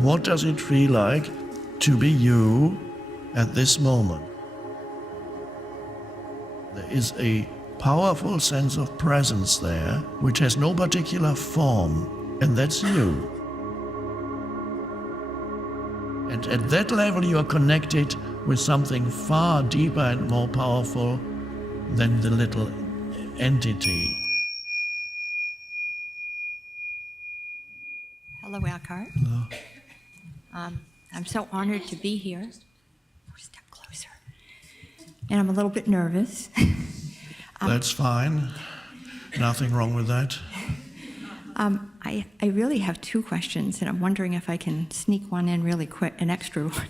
What does it feel like to be you at this moment? There is a powerful sense of presence there, which has no particular form, and that's you. And at that level you are connected with something far deeper and more powerful than the little entity. Hello, Eckhart. Hello. I'm so honored to be here. Step closer. And I'm a little bit nervous. That's fine. Nothing wrong with that. I really have two questions, and I'm wondering if I can sneak one in really quick, an extra one.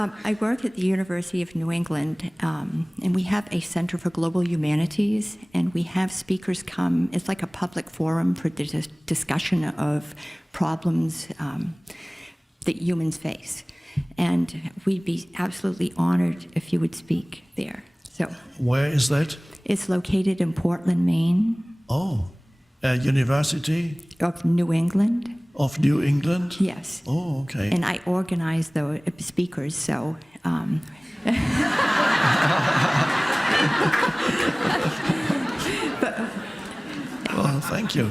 I work at the University of New England, and we have a Center for Global Humanities, and we have speakers come. It's like a public forum for the discussion of problems that humans face. And we'd be absolutely honored if you would speak there. So, where is that? It's located in Portland, Maine. Oh, University Of New England. of New England? Yes. Oh, okay. And I organize the speakers, so... Well, thank you.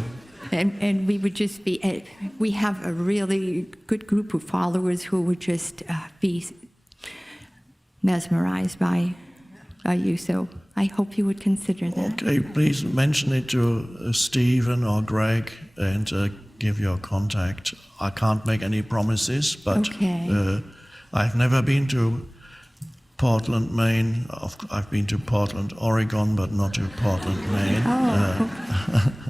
And we would just be... we have a really good group of followers who would just be mesmerized by you, so I hope you would consider that. Okay, please mention it to Stephen or Greg and give your contact. I can't make any promises, but Okay. I've never been to Portland, Maine. I've been to Portland, Oregon, but not to Portland, Maine.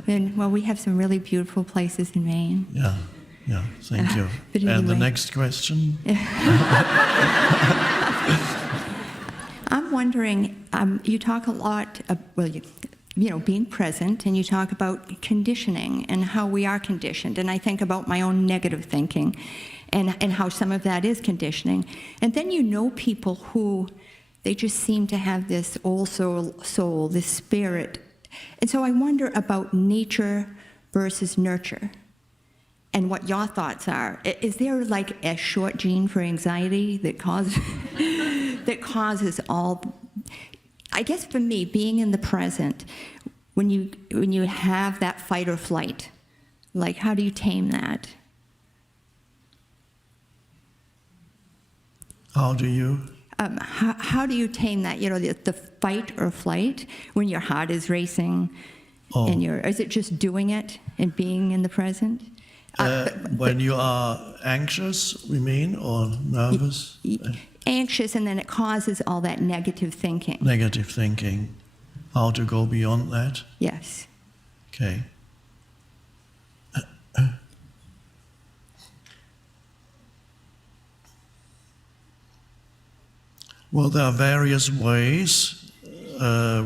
And, well, we have some really beautiful places in Maine. Yeah, thank you. But And the anyway. next question? I'm wondering, you talk a lot, being present, and you talk about conditioning and how we are conditioned. And I think about my own negative thinking and how some of that is conditioning. And then you know people who, they just seem to have this old soul, this spirit. And so I wonder about nature versus nurture and what your thoughts are. Is there like a short gene for anxiety that causes all... I guess for me, being in the present, when you have that fight or flight, like how do you tame that? How do you? How do you tame that? You know, the fight or flight when your heart is racing, and is it just doing it and being in the present? When you are anxious, we mean, or nervous? Anxious, and then it causes all that negative thinking. Negative thinking. How to go beyond that? Yes. Okay. Well, there are various ways,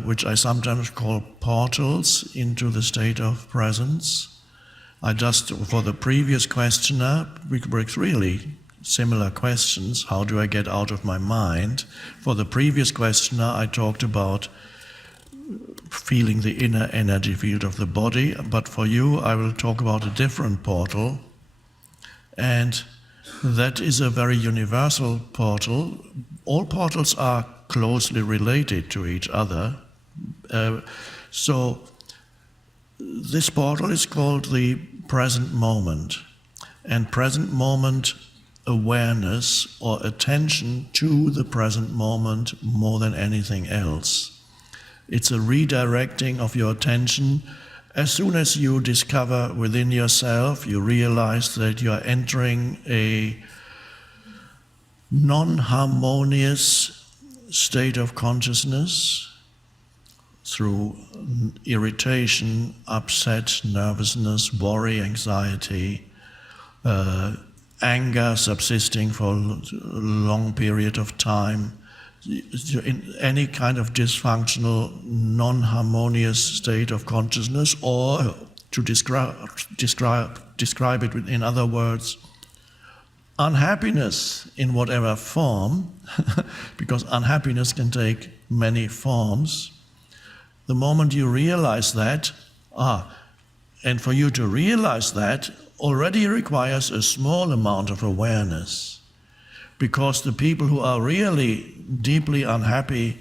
which I sometimes call portals into the state of presence. I just, for the previous questioner, we were really similar questions. How do I get out of my mind? For the previous questioner, I talked about feeling the inner energy field of the body, but for you, I will talk about a different portal. And that is a very universal portal. All portals are closely related to each other. So this portal is called the present moment. And present moment awareness or attention to the present moment more than anything else. It's a redirecting of your attention. As soon as you discover within yourself, you realize that you are entering a non-harmonious state of consciousness through irritation, upset, nervousness, worry, anxiety, anger subsisting for a long period of time, in any kind of dysfunctional, non-harmonious state of consciousness, or to describe it in other words, unhappiness in whatever form, because unhappiness can take many forms. The moment you realize that, and for you to realize that, already requires a small amount of awareness, because the people who are really deeply unhappy,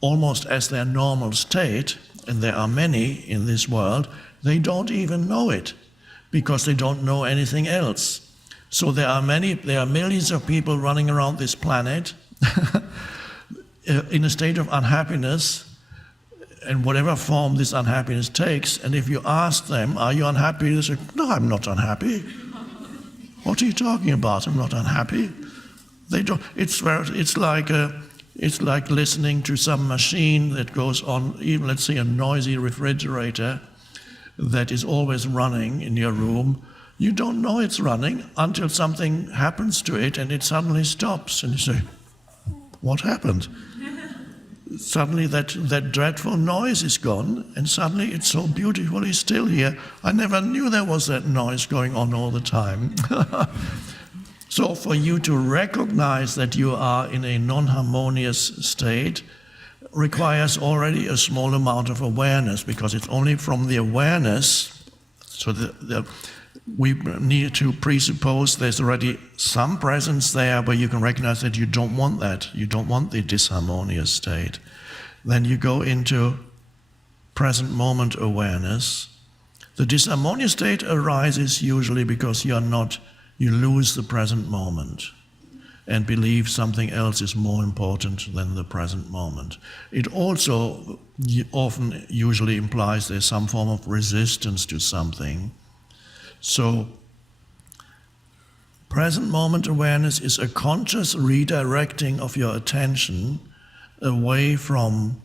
almost as their normal state, and there are many in this world, they don't even know it, because they don't know anything else. So there are millions of people running around this planet in a state of unhappiness, in whatever form this unhappiness takes, and if you ask them, are you unhappy? They say, no, I'm not unhappy. What are you talking about? I'm not unhappy. They don't. It's like listening to some machine that goes on, even let's say a noisy refrigerator that is always running in your room. You don't know it's running until something happens to it and it suddenly stops, and you say, what happened? Suddenly that dreadful noise is gone, and suddenly it's so beautifully still here. I never knew there was that noise going on all the time. So for you to recognize that you are in a non-harmonious state requires already a small amount of awareness, because it's only from the awareness, so we need to presuppose there's already some presence there where you can recognize that you don't want that. You don't want the disharmonious state. Then you go into present moment awareness. The disharmonious state arises usually because you lose the present moment and believe something else is more important than the present moment. It also usually implies there's some form of resistance to something. So, present moment awareness is a conscious redirecting of your attention away from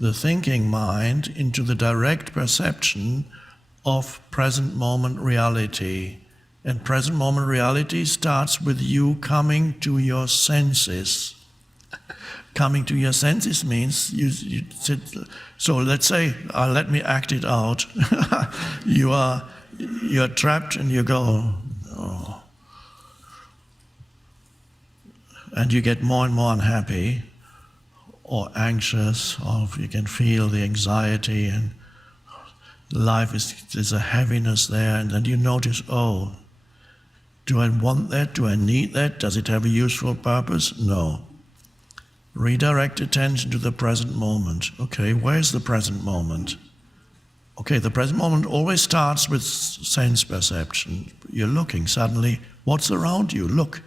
the thinking mind into the direct perception of present moment reality. And present moment reality starts with you coming to your senses. Coming to your senses means you sit. So let's say, let me act it out. You're trapped and you go, oh. And you get more and more unhappy or anxious, or you can feel the anxiety, and there's a heaviness there, and then you notice, oh, do I want that? Do I need that? Does it have a useful purpose? No. Redirect attention to the present moment. Okay, where's the present moment? Okay, the present moment always starts with sense perception. You're looking, suddenly, what's around you? Look.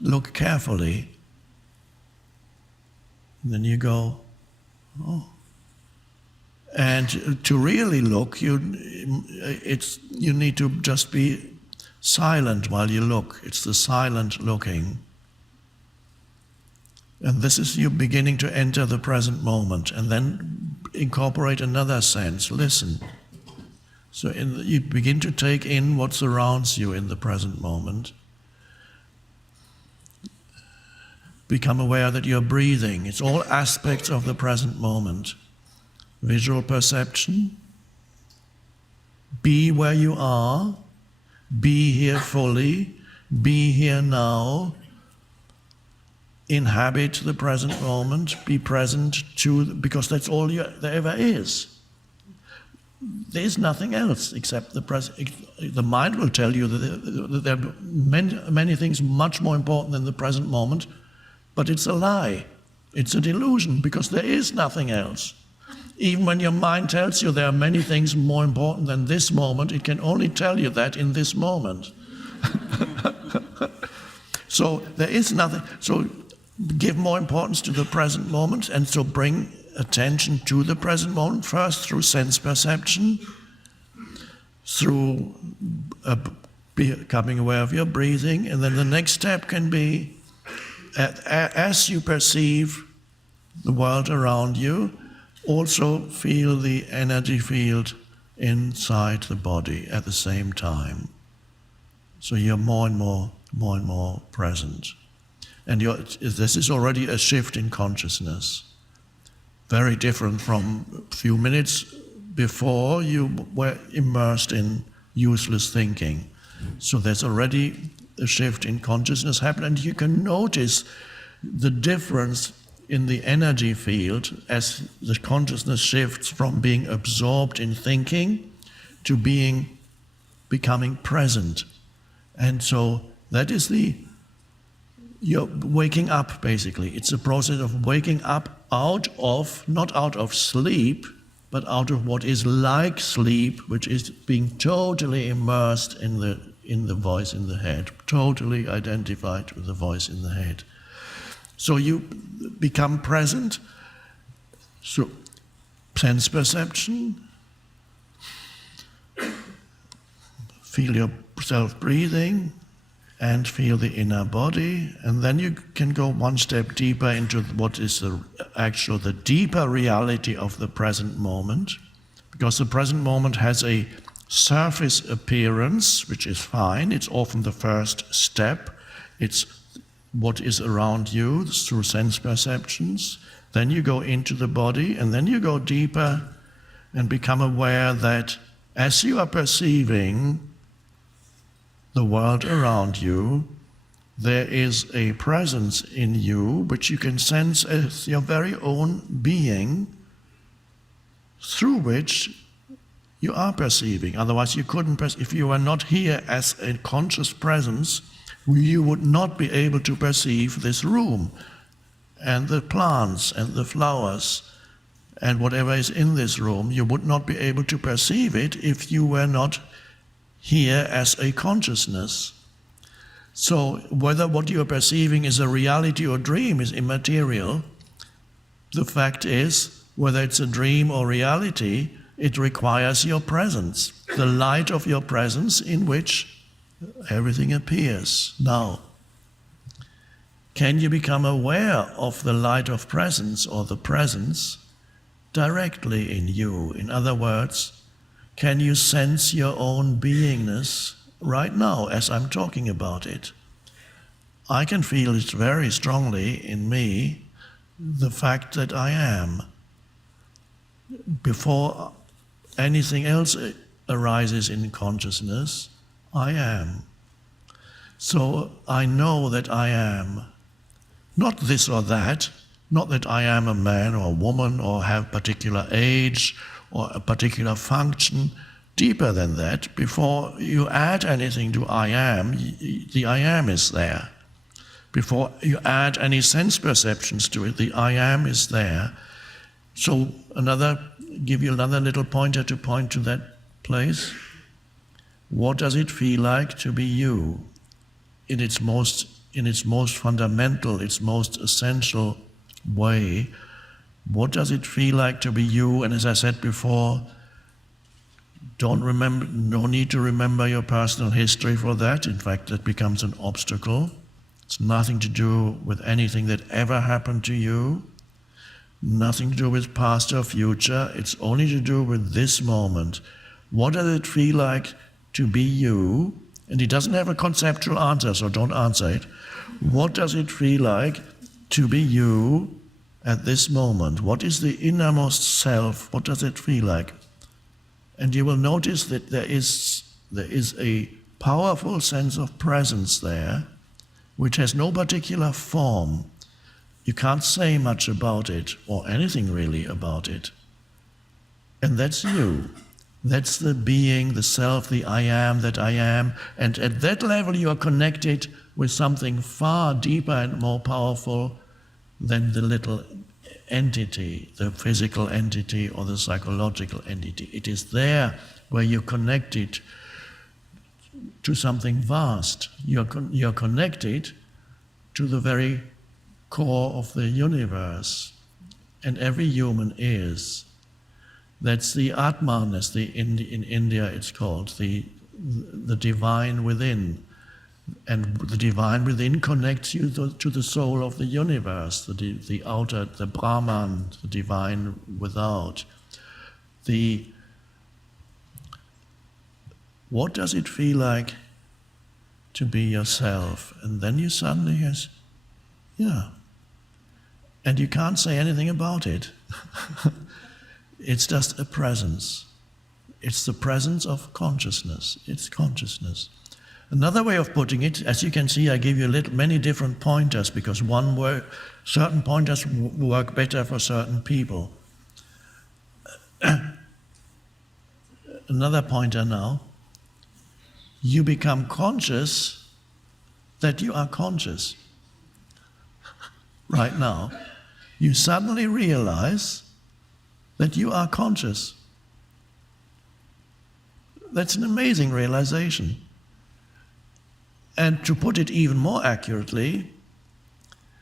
Look carefully. And then you go, oh. And to really look, you need to just be silent while you look. It's the silent looking. And this is you beginning to enter the present moment, and then incorporate another sense, listen. So you begin to take in what surrounds you in the present moment. Become aware that you're breathing. It's all aspects of the present moment. Visual perception. Be where you are. Be here fully. Be here now. Inhabit the present moment. Be present because that's all there ever is. There is nothing else except the present. The mind will tell you that there are many things much more important than the present moment, but it's a lie. It's a delusion, because there is nothing else. Even when your mind tells you there are many things more important than this moment, it can only tell you that in this moment. So there is nothing. So give more importance to the present moment, and so bring attention to the present moment, first through sense perception, through becoming aware of your breathing, and then the next step can be, as you perceive the world around you, also feel the energy field inside the body at the same time. So you're more and more present. And this is already a shift in consciousness. Very different from a few minutes before you were immersed in useless thinking. So there's already a shift in consciousness happening, and you can notice the difference in the energy field as the consciousness shifts from being absorbed in thinking to being becoming present. And so that is you're waking up, basically. It's a process of waking up not out of sleep, but out of what is like sleep, which is being totally immersed in the voice in the head, totally identified with the voice in the head. So you become present through sense perception, feel yourself breathing, and feel the inner body, and then you can go one step deeper into what is the deeper reality of the present moment, because the present moment has a surface appearance, which is fine. It's often the first step. It's what is around you through sense perceptions. Then you go into the body, and then you go deeper and become aware that as you are perceiving the world around you, there is a presence in you which you can sense as your very own being, through which you are perceiving. Otherwise you couldn't if you were not here as a conscious presence, you would not be able to perceive this room and the plants and the flowers and whatever is in this room. You would not be able to perceive it if you were not here as a consciousness. So whether what you are perceiving is a reality or dream is immaterial. The fact is, whether it's a dream or reality, it requires your presence, the light of your presence in which everything appears. Now, can you become aware of the light of presence or the presence directly in you? In other words, can you sense your own beingness right now as I'm talking about it? I can feel it very strongly in me, the fact that I am. Before anything else arises in consciousness, I am. So I know that I am. Not this or that, not that I am a man or a woman or have particular age or a particular function. Deeper than that, before you add anything to I am, the I am is there. Before you add any sense perceptions to it, the I am is there. So give you another little pointer to point to that place. What does it feel like to be you in its most fundamental, its most essential way? What does it feel like to be you? And as I said before, no need to remember your personal history for that. In fact, that becomes an obstacle. It's nothing to do with anything that ever happened to you, nothing to do with past or future. It's only to do with this moment. What does it feel like to be you? And it doesn't have a conceptual answer, so don't answer it. What does it feel like to be you at this moment? What is the innermost self? What does it feel like? And you will notice that there is a powerful sense of presence there, which has no particular form. You can't say much about it, or anything really about it. And that's you. That's the being, the self, the I am that I am. And at that level you are connected with something far deeper and more powerful than the little entity, the physical entity or the psychological entity. It is there where you're connected to something vast. You're connected to the very core of the universe, and every human is. That's the Atman, as in India it's called, the divine within. And the divine within connects you to the soul of the universe, the outer, the Brahman, the divine without. What does it feel like to be yourself? And then you suddenly yeah. And you can't say anything about it. It's just a presence. It's the presence of consciousness. It's consciousness. Another way of putting it, as you can see, I give you many different pointers because certain pointers work better for certain people. Another pointer now. you become conscious that you are conscious. Right now, you suddenly realize that you are conscious. That's an amazing realization. And to put it even more accurately,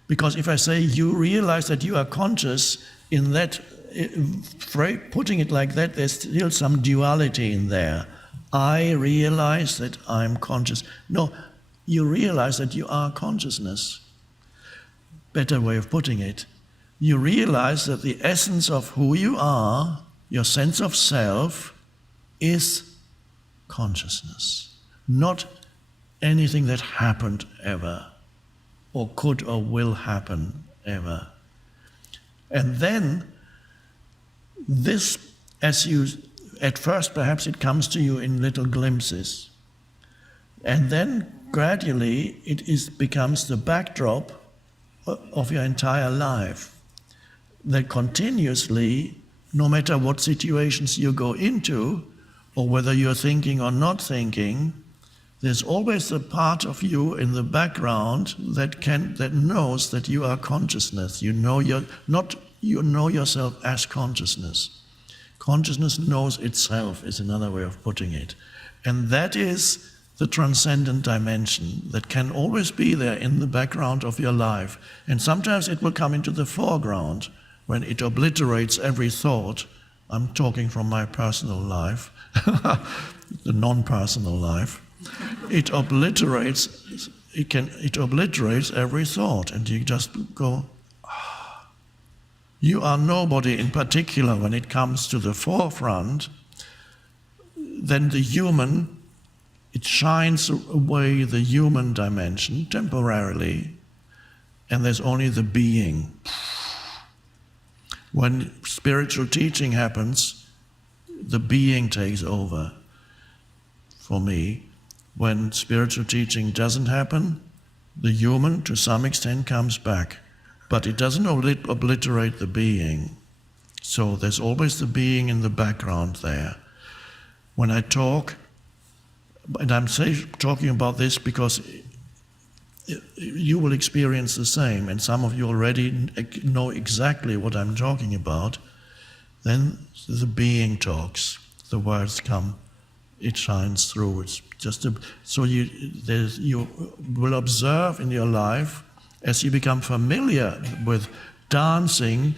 because if I say you realize that you are conscious, in that, putting it like that, there's still some duality in there. I realize that I'm conscious. No, you realize that you are consciousness. Better way of putting it. You realize that the essence of who you are, your sense of self, is consciousness. Not anything that happened ever, or could or will happen ever. And then this, at first perhaps it comes to you in little glimpses. And then gradually it becomes the backdrop of your entire life. That continuously, no matter what situations you go into, or whether you're thinking or not thinking, there's always a part of you in the background that knows that you are consciousness. You know yourself as consciousness. Consciousness knows itself is another way of putting it. And that is the transcendent dimension that can always be there in the background of your life. And sometimes it will come into the foreground when it obliterates every thought. I'm talking from my personal life, the non-personal life. It obliterates every thought, and you just go, you are nobody in particular when it comes to the forefront. Then the human, it shines away the human dimension temporarily, and there's only the being. When spiritual teaching happens, the being takes over. For me, when spiritual teaching doesn't happen, the human to some extent comes back, but it doesn't obliterate the being. So there's always the being in the background there. When I talk, and I'm talking about this because you will experience the same, and some of you already know exactly what I'm talking about, then the being talks, the words come, it shines through. It's just so you will observe in your life, as you become familiar with dancing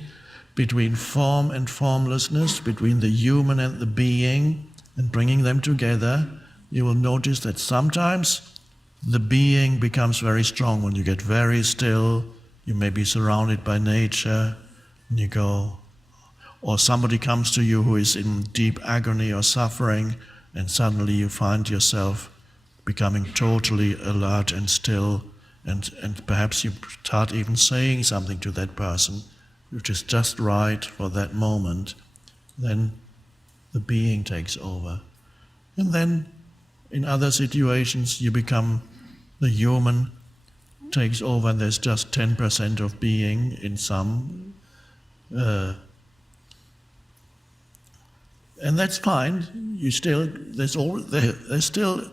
between form and formlessness, between the human and the being, and bringing them together, you will notice that sometimes the being becomes very strong when you get very still. You may be surrounded by nature, and you go, or somebody comes to you who is in deep agony or suffering, and suddenly you find yourself becoming totally alert and still, and perhaps you start even saying something to that person, which is just right for that moment. Then the being takes over. And then in other situations you become, the human takes over, and there's just 10% of being in some. And that's fine. There's still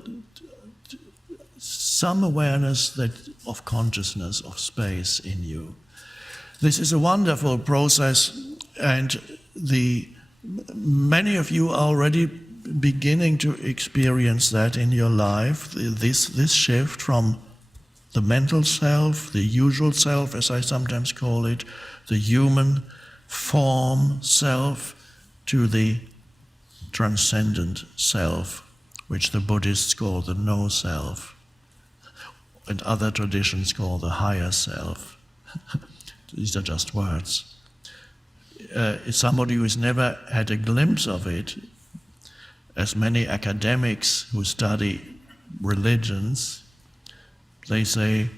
some awareness of consciousness, of space in you. This is a wonderful process, and many of you are already beginning to experience that in your life, this shift from the mental self, the usual self, as I sometimes call it, the human form self, to the transcendent self, which the Buddhists call the no-self, and other traditions call the higher self. These are just words. Somebody who has never had a glimpse of it, as many academics who study religions, they say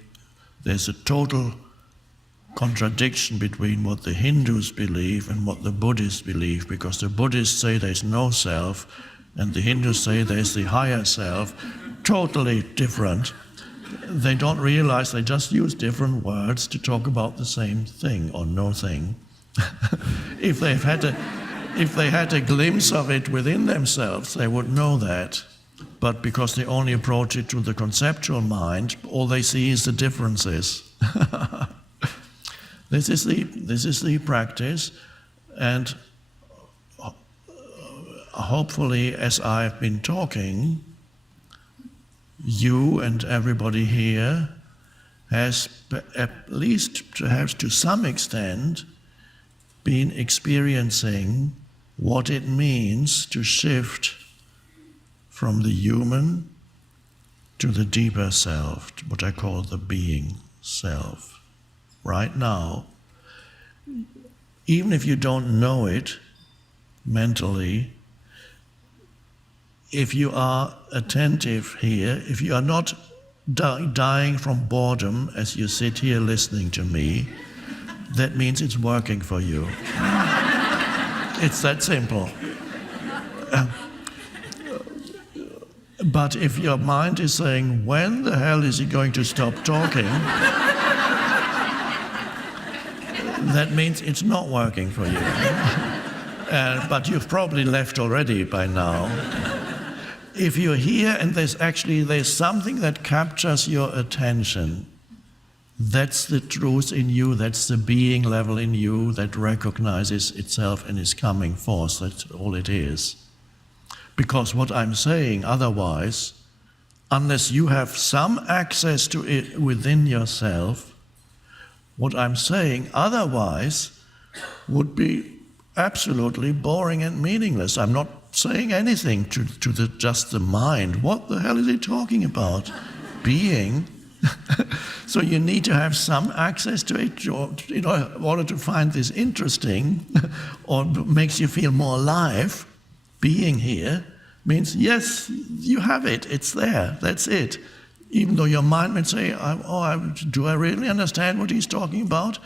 there's a total contradiction between what the Hindus believe and what the Buddhists believe, because the Buddhists say there's no self, and the Hindus say there's the higher self. Totally different. They don't realize they just use different words to talk about the same thing or no thing. If they had a glimpse of it within themselves, they would know that. But because they only approach it to the conceptual mind, all they see is the differences. This is the practice, and hopefully, as I've been talking, you and everybody here has, at least perhaps to some extent, been experiencing what it means to shift from the human to the deeper self, what I call the being self. Right now, even if you don't know it mentally, if you are attentive here, if you are not dying from boredom as you sit here listening to me, that means it's working for you. It's that simple. But if your mind is saying, when the hell is he going to stop talking? That means it's not working for you. But you've probably left already by now. If you're here and there's something that captures your attention, that's the truth in you, that's the being level in you that recognizes itself and is coming forth. That's all it is. Because what I'm saying otherwise, unless you have some access to it within yourself, what I'm saying otherwise would be absolutely boring and meaningless. I'm not saying anything to just the mind. What the hell is he talking about? Being. So you need to have some access to it in order to find this interesting or makes you feel more alive. Being here means, yes, you have it, it's there, that's it. Even though your mind might say, do I really understand what he's talking about?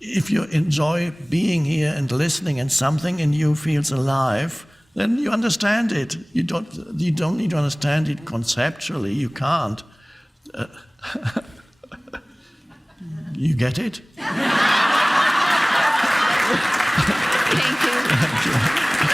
If you enjoy being here and listening and something in you feels alive, then you understand it. You don't need to understand it conceptually, you can't. You get it? Thank you.